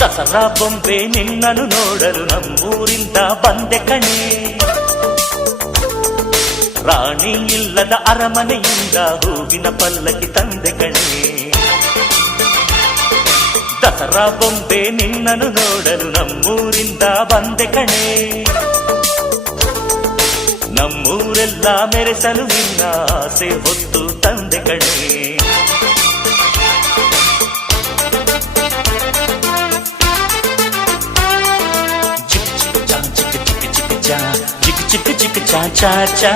ದಸರಾ ಬೊಂಬೆ ನಿನ್ನನ್ನು ನೋಡಲು ನಮ್ಮೂರಿಂದ ಬಂದೆ ಕಣೆ. ರಾಣಿ ಇಲ್ಲದ ಅರಮನೆಯಿಂದ ಹೂವಿನ ಪಲ್ಲಕ್ಕಿ ತಂದೆ ಕಣೆ. ದಸರಾ ಬೊಂಬೆ ನಿನ್ನನ್ನು ನೋಡಲು ನಮ್ಮೂರಿಂದ ಬಂದೆ ಕಣೆ. ನಮ್ಮೂರೆಲ್ಲ ಮೆರೆಸಲು ನಿನ್ನ ಆಸೆ ಹೊತ್ತು ತಂದೆ ಕಣೆ. ಚಿಕ್ಕ ಚಿಕ್ಕ ಚಾ ಚಾ ಚಾ